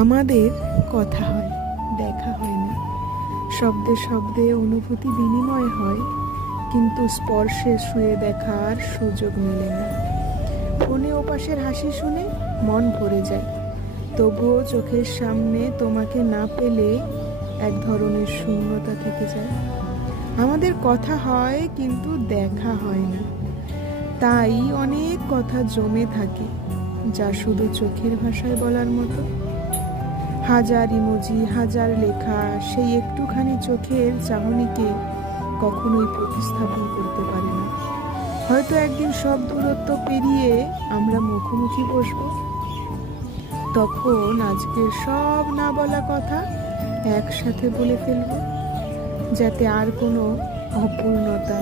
আমাদের কথা হয়, দেখা হয় না। শব্দে শব্দে অনুভূতি বিনিময় হয়, কিন্তু স্পর্শে শুয়ে দেখার সুযোগ মেলে না। ফোনে ওপাশের হাসি শুনে মন ভরে যায়, তবুও চোখের সামনে তোমাকে না পেলে এক ধরনের শূন্যতা থেকে যায়। আমাদের কথা হয় কিন্তু দেখা হয় না, তাই অনেক কথা জমে থাকে যা শুধু চোখের ভাষায় বলার মতো। হাজার ইমোজি, হাজার লেখা সেই একটুখানি চোখের চাহনিকে কখনোই প্রতিস্থাপন করতে পারে না। হয়তো একদিন সব দূরত্ব পেরিয়ে আমরা মুখোমুখি বসবো, তখন আজকের সব না বলা কথা একসাথে বলে ফেলবো, যাতে আর কোনো অপূর্ণতা